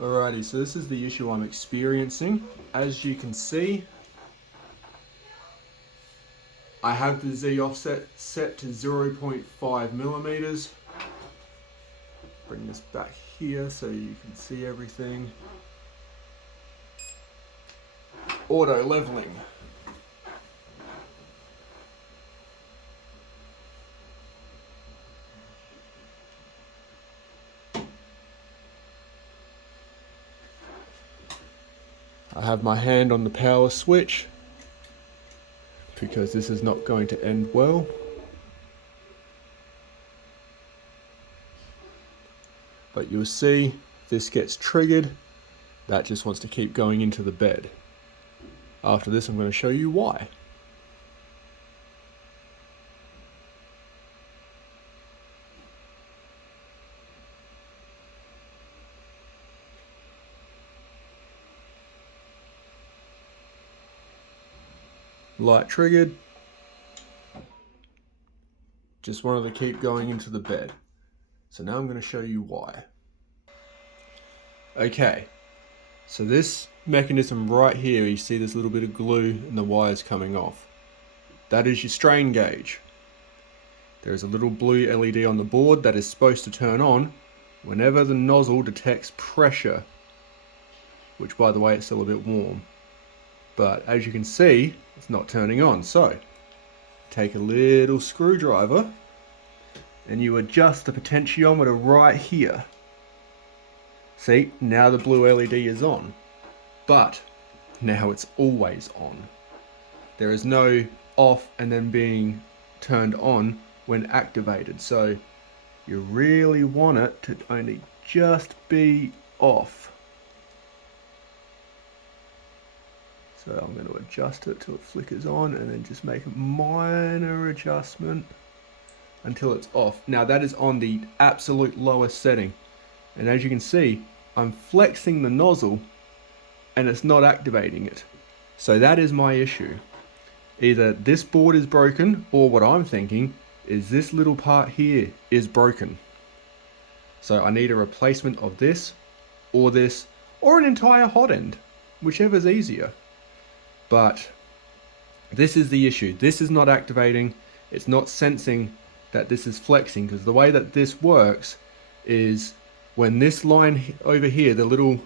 Alrighty, so this is the issue I'm experiencing. As you can see, I have the Z offset set to 0.5 millimeters. Bring this back here so you can see everything. Auto leveling. I have my hand on the power switch because this is not going to end well. But you'll see this gets triggered. That just wants to keep going into the bed. After this, I'm going to show you why. Light triggered. Just wanted to keep going into the bed. So now I'm going to show you why. Okay, so this mechanism right here, you see this little bit of glue and the wires coming off. That is your strain gauge. There is a little blue LED on the board that is supposed to turn on whenever the nozzle detects pressure, which by the way, it's still a bit warm. But as you can see, it's not turning on. So take a little screwdriver and you adjust the potentiometer right here. See, now the blue LED is on, but now it's always on. There is no off and then being turned on when activated. So you really want it to only just be off. So I'm going to adjust it till it flickers on and then just make a minor adjustment until it's off. Now that is on the absolute lowest setting. And as you can see, I'm flexing the nozzle and it's not activating it. So that is my issue. Either this board is broken, or what I'm thinking is this little part here is broken. So I need a replacement of this, or an entire hot end, whichever's easier. But this is the issue. This is not activating. It's not sensing that this is flexing, because the way that this works is when this line over here, the little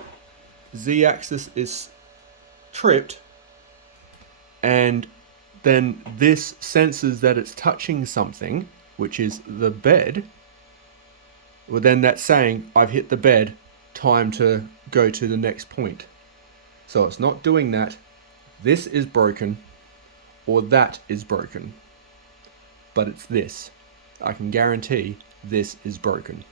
Z axis is tripped, and then this senses that it's touching something, which is the bed. Well, then that's saying I've hit the bed, time to go to the next point. So it's not doing that. This is broken, or that is broken, but it's this. I can guarantee this is broken.